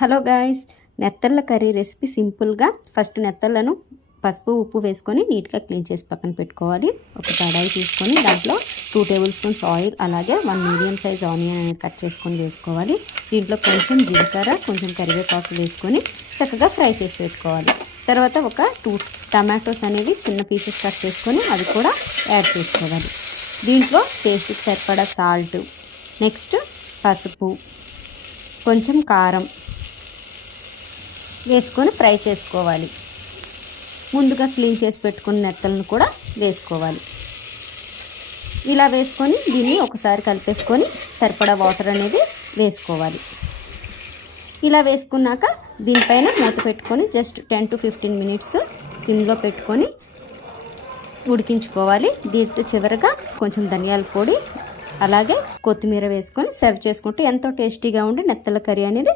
Hello guys, నెత్తళ్ళ curry recipe సింపుల్గా. First నెత్తళ్ళను పసుపు ఉప్పు వేసుకొని నీట్గా క్లీన్ చేసి పక్కన పెట్టుకోవాలి. ఒక కడాయి తీసుకొని దాంట్లో 2 టేబుల్ స్పూన్స్ ఆయిల్, అలాగే 1 మీడియం సైజ్ ఆనియన్ అనేది కట్ చేసుకొని వేసుకోవాలి. దీంట్లో కొంచెం జీలకర్ర, కొంచెం కరివేపాకు వేసుకొని చక్కగా ఫ్రై చేసి పెట్టుకోవాలి. తర్వాత ఒక 2 టమాటోస్ అనేవి చిన్న పీసెస్ కట్ చేసుకొని అవి కూడా యాడ్ చేసుకోవాలి. దీంట్లో టేస్ట్కి సరిపడా సాల్ట్, నెక్స్ట్ పసుపు, కొంచెం కారం వేసుకొని ఫ్రై చేసుకోవాలి. ముందుగా క్లీన్ చేసి పెట్టుకున్న నెత్తలను కూడా వేసుకోవాలి. ఇలా వేసుకొని దీన్ని ఒకసారి కలిపేసుకొని సరిపడా వాటర్ అనేది వేసుకోవాలి. ఇలా వేసుకున్నాక దీనిపైన మూత పెట్టుకొని జస్ట్ 10 to 15 మినిట్స్ సిమ్లో పెట్టుకొని ఉడికించుకోవాలి. దీంట్లో చివరగా కొంచెం ధనియాల పొడి, అలాగే కొత్తిమీర వేసుకొని సర్వ్ చేసుకుంటే ఎంతో టేస్టీగా ఉండి నెత్తళ్ళ కర్రీ అనేది